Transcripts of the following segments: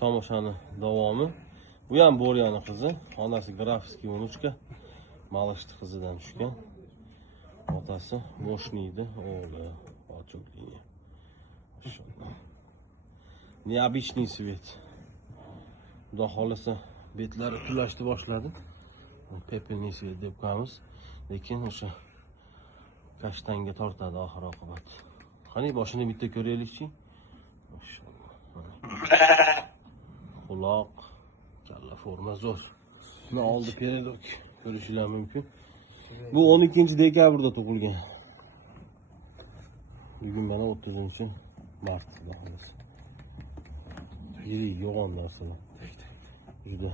tomoshani davomi. Bu ham Bo'ryani qizi. Onasi Grafskiy Unuchka. Malishti qizidan tushgan. Otasi Moshniydi, o'g'li Ochokli. Maşallah. Необычный свет. Xudo xolasa betlari tulashni boshladi. Pepelniy svet deb qo'yamiz. Lekin o'sha kashtanga tortadi oxir oqibat. Qani boshini bitta ko'raylikchi. Maşallah. Quloq, kalla forma zo'r. Buni oldi peredok ko'rishinglar mumkin. Bu 12-dekabrda tug'ilgan. Bugun mana 30-mart xudo xolasa. Yiri yo'g'on narsalar. Juda.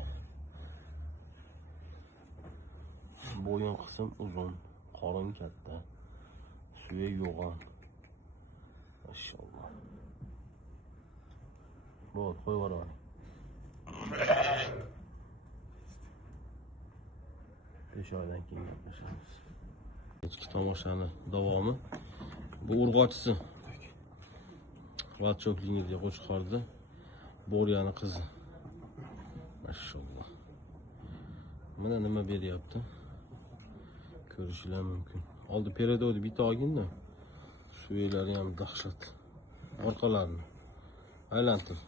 Bo'yin qism uzun, qorin katta, suvi yo'g'on. Maşallah. Bo'l, qo'yib yuboraman. Besh oydan keyin gaplashamiz. Kechki tomoshani davomi. Bu urg'ochisi. Vatchokligiga qo'shqordi. Bo'ryani qizi. Maşallah. Mana nima beryapti? Ko'rishinglar mumkin. Oldi peredodi bitta olgin-da. Suvilari ham dahshat. Orqalarini aylantir.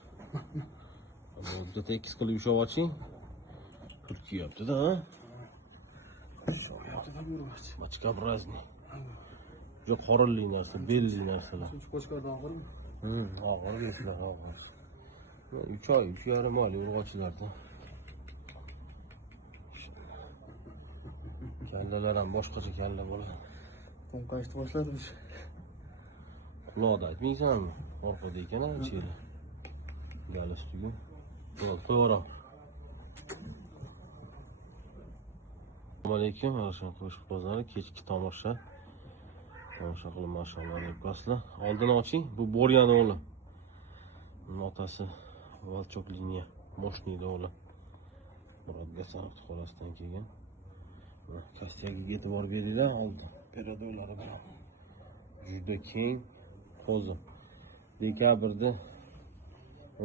Bitta tekis qilib ushlab oching. Turkiyapti-da, ha? Machkabrazniy. Juda qorinli narsa, belli narsalar. Qo'chqordan og'irmi? Og'ir yo'qlar, og'ir. 3 oy, 3,5 oy urg'ochilarda. Kallalar ham boshqacha kalla bo'ladi. Qo'nqashni boshladish. Quloqda aytmaysanmi? Orqada ekan-a, icheri. Gali ustiga. Qo'yib yuboraman. Assalomu alaykum, Ravshan qo'shiq bozori, kechki tomosha. Tomosha qilib mashallah deb qo'yasizlar. Oldini oching. Bu Bo'ryani o'g'li. Otasi Valchokliniya, Moshniyda o'g'li. Murod Gasanov xolasidan kelgan. Kastiyaga e'tibor beringlar, oldi. Peredolari bilan. Juda keng, qo'zi. Dekabrda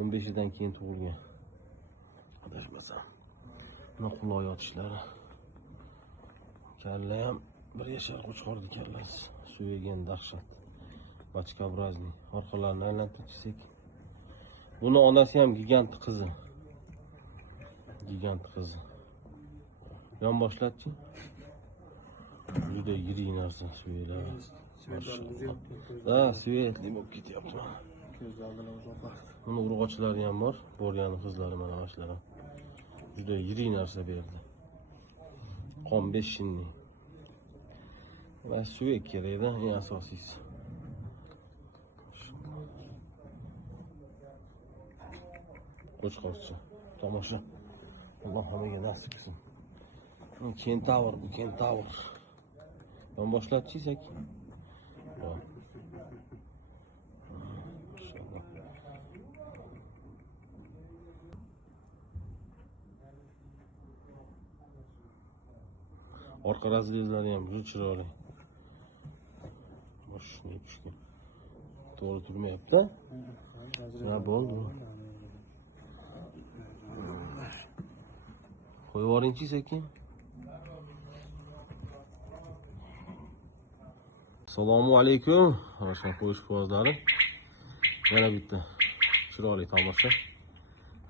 15dan keyin tug'ilgan. Adashmasam. Mana quloq yotishlari. Kalla ham bir yashar qo'chqordi kallasi. Suvegan dahshat. Machkabrazniy. Orqalarini aylantirsak. Buni onasi ham gigant qizi. Gigant qizi. Yon boshlatchi. Juda yirik narsa suvelar. Da, suvetli bo'lib ketyapti. Ko'z oldidan uzoqlar. Buni urg'ochlari ham bor. Bo'ryani qizlari mana boshlari. Juda yirik narsa berdi. Qon 5 shinni. Va suvet kerak-da, eng asosiysi. Qo'chqorchi. Tomosha. Alloh hammaga nasib qilsin. Kentavr bu, kentavr. Yon boshlatchi sekin. Orqa razrezlari ham juda chiroyli. Mashina tushgan. To'g'ri turmayapti. Nima bo'ldi? Qo'yib yuboringchi sekin. Assalomu alaykum. Ravshan qo'shiq bozlari. Yana bitta chiroyli tomosha.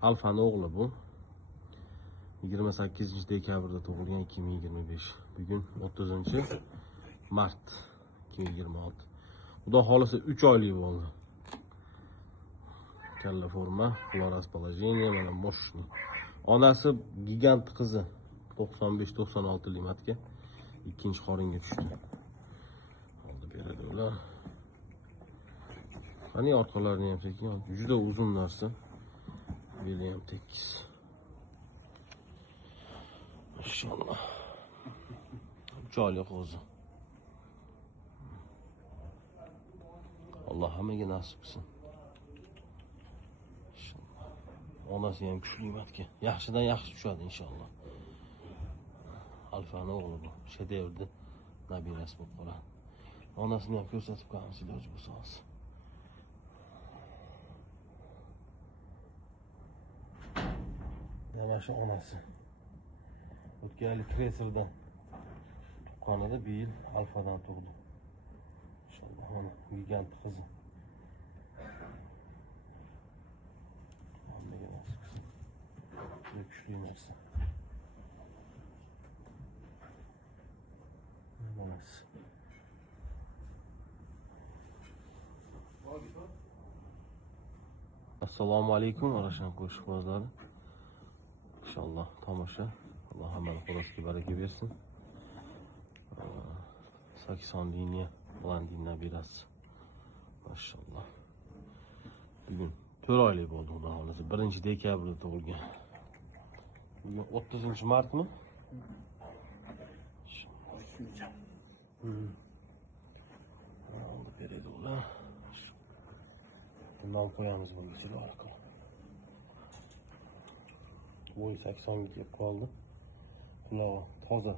Alfani o'g'li bu. 28-dekabrda tug'ilgan 2025. Bugun 30-mart 2026. Xudo xolasa 3 oylik bo'ldi. Kalla forma, quloq расположение, mana Moshni. Onasi gigant qizi 95-96 limatga ikkinchi qoringa tushdi. Oldi beradi ular. Qani orqalarini ham sekin, juda uzun narsa. Beli ham tekis. Maşallah. Uçağıyla qo'zi. Allah hammaga nasib qilsin. İnşallah. Onasi ham kuchli ematga. Yaxshidan yaxshi tushadi inshaalloh. Alfani o'g'li bu. Shedevrda nabirasi bo'lib qoladi. Onasini ham ko'rsatib qo'yamiz iloji bo'lsa hozir. shu onasi. O'tgan yili Kreserdan tuqqanida bu yil Alfadan tug'di. Inshaalloh mana gigant qizi. Hammaga nasib qilsin. Juda kuchli narsa. Onasi. Assalomu alaykum, arashan qo'shiqbozlar. Inshaalloh tomosha. Alloh hammani qo'lasiga baraka bersin. Sakson liniya Blandin nabirasi. Maşallah. Bugün 4 oylik bo'ldi, xudo xolasa. 1-dekabrda tug'ilgan. Bugün 30 martmi? Oldu beredi ular. Bundan koyamiz bunga chiroyli qilib. Boy 80 ga kelib qoldi. Qulog'i toza.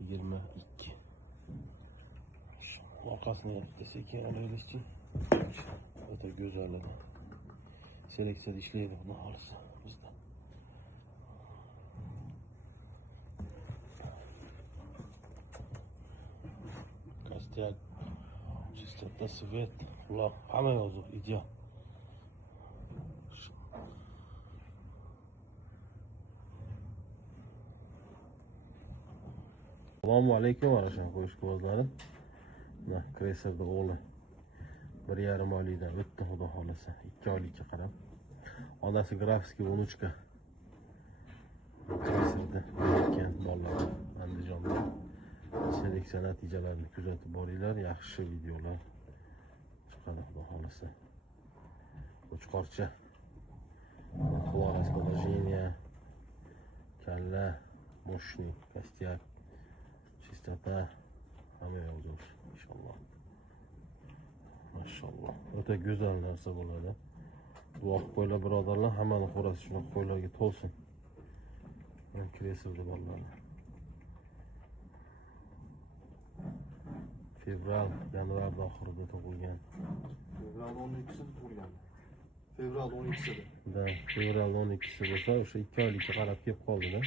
22. Orqasini sekin olaylik-chi. O'ta go'zal. Seleksiyada ishlaydi xudo xolasa bizda. Kostyak, чистота, свет, quloq, hamma yozuq, ideal. Assalomu alaykum arashan qo'shqozlarim. Mana Kreserda o'g'li 1,5 oylikdan o'tdi xudo xolasa. 2 oylikka qarab. Onasi grafskiy 13 ga. Kreserda ekan bolalar Andijonda. Seleksiya natijalarini kuzatib boringlar, yaxshi videolar chiqadi xudo xolasa. Qo'chqorcha, havo расположения, kalla, moshni, kostyak, чистота, hamma yo'q inshaalloh. Mashalloh. O'ta go'zal narsa bo'ladi. Duo qilib qo'yinglar birodarlar, hammaning xo'rasi shunaqa qo'ylarga to'lsin. Men Kreserda bolalar. Fevral, yanvar oxirida tug'ilgan. Fevral 12'sida tug'ilgan. Fevral 12'sida. Da, fevral 12'si bo'lsa, o'sha 2 oylikka qarab kelib qoldi-da.